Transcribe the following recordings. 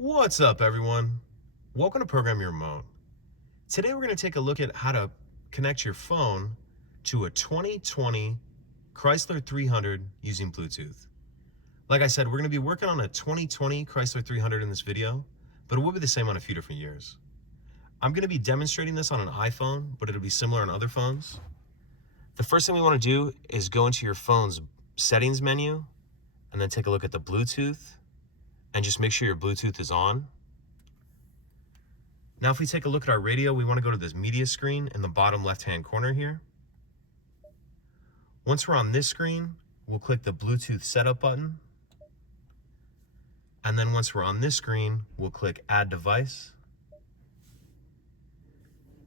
What's up, everyone? Welcome to Program Your Remote. Today we're going to take a look at how to connect your phone to a 2020 Chrysler 300 using Bluetooth. Like I said, we're going to be working on a 2020 Chrysler 300 in this video, but it will be the same on a few different years. I'm going to be demonstrating this on an iPhone, but it'll be similar on other phones. The first thing we want to do is go into your phone's settings menu and then take a look at the Bluetooth and just make sure your Bluetooth is on. Now, if we take a look at our radio, we want to go to this media screen in the bottom left-hand corner here. Once we're on this screen, we'll click the Bluetooth setup button. And then once we're on this screen, we'll click Add Device.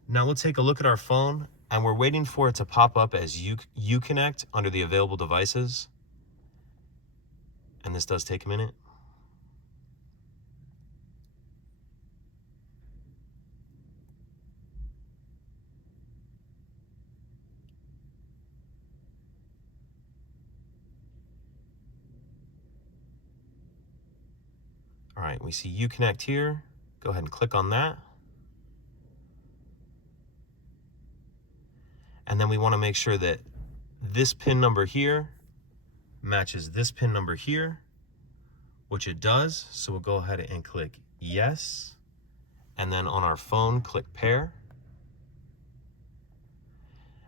Now we'll take a look at our phone, and we're waiting for it to pop up as Uconnect under the available devices. And this does take a minute. All right, we see Uconnect here. Go ahead and click on that. And then we want to make sure that this pin number here matches this pin number here, which it does. So we'll go ahead and click yes. And then on our phone, click pair.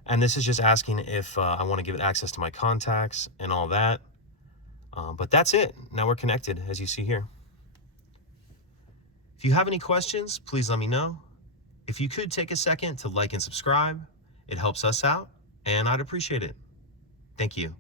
And this is just asking if I want to give it access to my contacts and all that. But that's it. Now we're connected, as you see here. If you have any questions, please let me know. If you could take a second to like and subscribe, it helps us out, and I'd appreciate it. Thank you.